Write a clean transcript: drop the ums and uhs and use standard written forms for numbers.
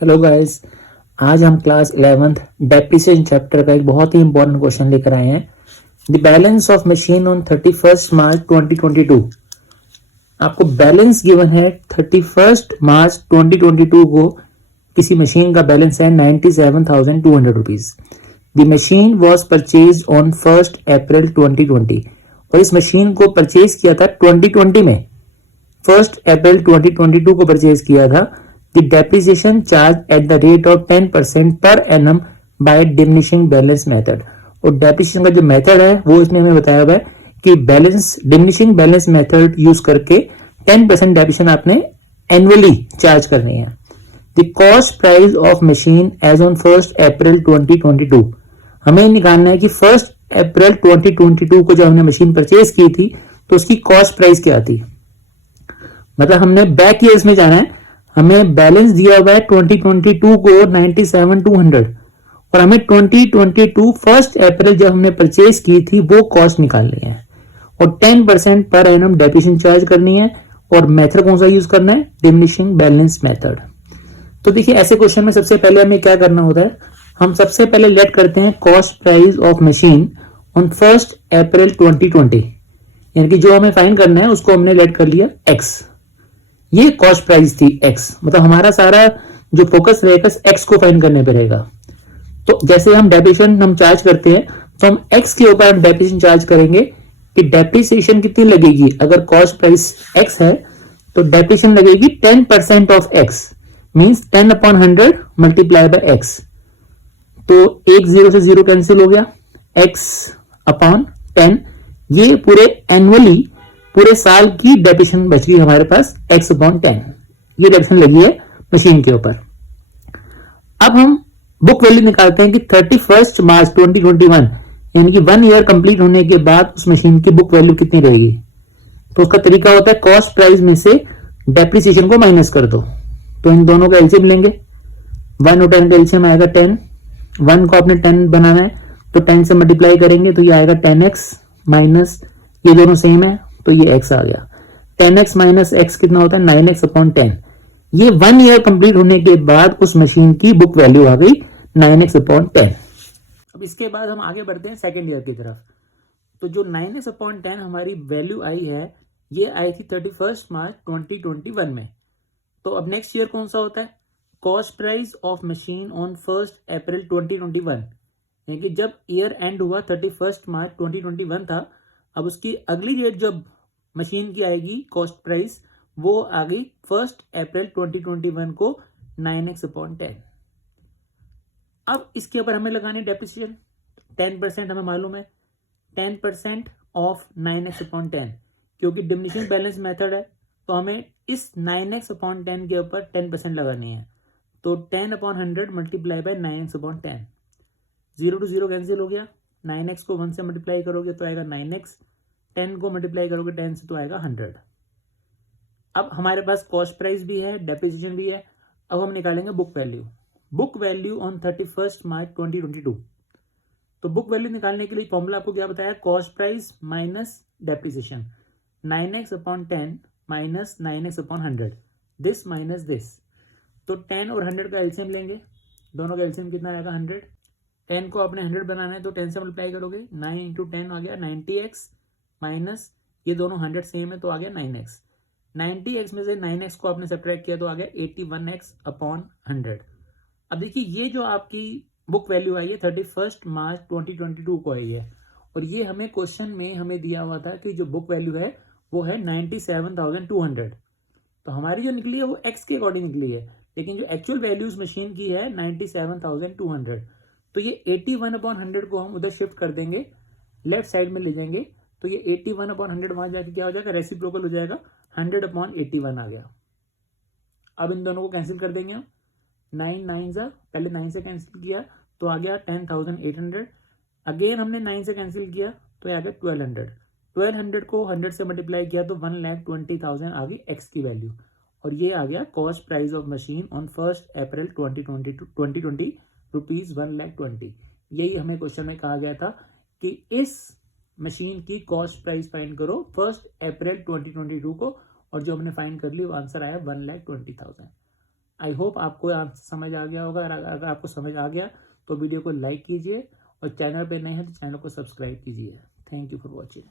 Hello guys, आज हम class 11th depreciation chapter का एक बहुत ही इंपॉर्टेंट क्वेश्चन लेकर आए हैं। The balance of machine on 31 मार्च 2022। आपको बैलेंस गिवन है 31 मार्च 2022 को किसी मशीन का बैलेंस है 97,200 rupees. The machine was purchase on 1 अप्रैल 2020 और इस मशीन को परचेज किया था 2020 में। 1 अप्रैल 2022 को परचेज किया था। The depreciation charged at the rate of 10% per annum by diminishing balance method। और डेप्रिसिएशन का जो मेथड है वो इसमें हमें बताया हुआ है कि डिमिनिशिंग बैलेंस मेथड यूज करके 10% डेप्रिसिएशन आपने एनुअली चार्ज करनी है। The cost price of machine as on 1 April 2022। हमें निकालना है कि 1 अप्रैल 2022 को जब हमने मशीन परचेज की थी तो उसकी कॉस्ट प्राइस क्या थी। मतलब हमने बैक ईयर्स में जाना है। हमें बैलेंस दिया हुआ है 2022 को 97,200 और हमें 2022 1 अप्रैल जब हमने परचेज की थी वो कॉस्ट निकालनी है और 10% पर एनम डेप्रिसिएशन चार्ज करनी है। और मेथड कौन सा यूज करना है, डिमिनिशिंग बैलेंस मेथड। तो देखिए ऐसे क्वेश्चन में सबसे पहले हमें क्या करना होता है, हम सबसे पहले लेट करते हैं cost price of machine on 1 अप्रैल 2020, यानी कि जो हमें फाइंड करना है उसको हमने लेट कर लिया x। ये कॉस्ट प्राइस थी x, मतलब हमारा सारा जो फोकस रहेगा x को फाइंड करने पे रहेगा। तो जैसे हम डेप्रिसिएशन हम चार्ज करते हैं तो हम x के ऊपर हम डेप्रिसिएशन चार्ज करेंगे कि डेप्रिसिएशन कितनी लगेगी। अगर कॉस्ट प्राइस x है तो डेप्रिसिएशन लगेगी 10% of x, means 10/100 multiply by x। तो एक जीरो से जीरो कैंसिल हो गया, x/10। ये पूरे एनुअली पूरे साल की डेप्रिसिएशन बच गई हमारे पास x/10। ये डेप्रिसिएशन लगी है मशीन के ऊपर। अब हम बुक वैल्यू निकालते हैं कि 31 मार्च 2021 यानी कि 1 ईयर कंप्लीट होने के बाद उस मशीन की बुक वैल्यू कितनी रहेगी। तो उसका तरीका होता है कॉस्ट प्राइस में से डेप्रिसिएशन को माइनस कर दो। तो इन दोनों का एलसीएम लेंगे, 1 और 10 का एलसीएम आएगा 10। 1 को आपने 10 बनाना है तो 10 से मल्टीप्लाई करेंगे तो ये आएगा 10x माइनस, ये दोनों सेम है तो ये x आ गया। 10x माइनस x कितना होता है 9x/10। ये 1 ईयर कंप्लीट होने के बाद उस मशीन की बुक वैल्यू आ गई 9x/10। अब इसके बाद हम आगे बढ़ते हैं सेकेंड ईयर की तरफ। तो जो 9x/10 हमारी वैल्यू आई है ये आई थी 31 मार्च 2021 में। तो अब नेक्स्ट ईयर कौन सा होता है, cost price of machine on 1 अप्रैल 2021, यानी कि जब ईयर एंड हुआ 31 मार्च 2021 था। अब उसकी अगली डेट जब मशीन की आएगी कॉस्ट प्राइस वो आ गई 1 अप्रैल 2021 को 9x/10। अब इसके ऊपर हमें लगानी डेप्रिसिएशन 10%, हमें मालूम है 10% ऑफ 9x/10, क्योंकि डिमिनिशिंग बैलेंस मेथड है तो हमें इस 9x/10 के ऊपर 10% लगानी है। तो 10/100 multiply by 9x/10, 0 to 0 cancel हो गया। 9x को 1 से मल्टीप्लाई करोगे तो आएगा 9x, 10 को मल्टीप्लाई करोगे 10 से तो आएगा 100। अब हमारे पास कॉस्ट प्राइस भी है, डेप्रिसिएशन भी है। अब हम निकालेंगे book value. Book value on 31 मार्च 2022। तो बुक वैल्यू निकालने के लिए फॉर्मूला आपको क्या बताया, cost price minus depreciation, 9x/10 minus 9x/100, this minus this. तो 10 और 100 का एलसीएम लेंगे, दोनों का एलसीएम कितना आएगा 100। 10 को आपने 100 बनाना है तो 10 से मल्टीप्लाई करोगे, 9 इंटू 10 आ गया 90x माइनस ये दोनों 100 सेम है तो आ गया 9x। 90x में से 9x को आपने सब्ट्रैक्ट किया तो आ गया 81x/100। अब देखिए ये जो आपकी बुक वैल्यू आई है 31 मार्च 2022 को आई है और ये हमें क्वेश्चन में हमें दिया हुआ था कि जो बुक वैल्यू है वो है 97,200। तो हमारी जो निकली है वो x के अकॉर्डिंग निकली है, लेकिन जो एक्चुअल वैल्यूज मशीन की है 97,200। तो ये 81/100 को हम उधर शिफ्ट कर देंगे, लेफ्ट साइड में ले जाएंगे तो ये 81/100 वहां जाके क्या हो जाएगा, रेसिप्रोकल हो जाएगा, 100/81 आ गया। अब इन दोनों को कैंसिल कर देंगे हम, 9 9 जा, पहले 9 से कैंसिल किया तो आ गया 10,800। अगेन हमने 9 से कैंसिल किया तो आ गया 1200। 1200 को 100 से मल्टीप्लाई किया तो 1,20,000 आ गई एक्स की वैल्यू और ये आ गया cost price of machine on 1 April 2020 rupees 1,20,000। यही हमें क्वेश्चन में कहा गया था कि इस मशीन की कॉस्ट प्राइस फाइंड करो 1 अप्रैल 2022 को, और जो हमने फाइंड कर ली वो आंसर आया 1,20,000। आई होप आपको आंसर समझ आ गया होगा। अगर आपको समझ आ गया तो वीडियो को लाइक कीजिए और चैनल पे नए हैं तो चैनल को सब्सक्राइब कीजिए। Thank you for watching.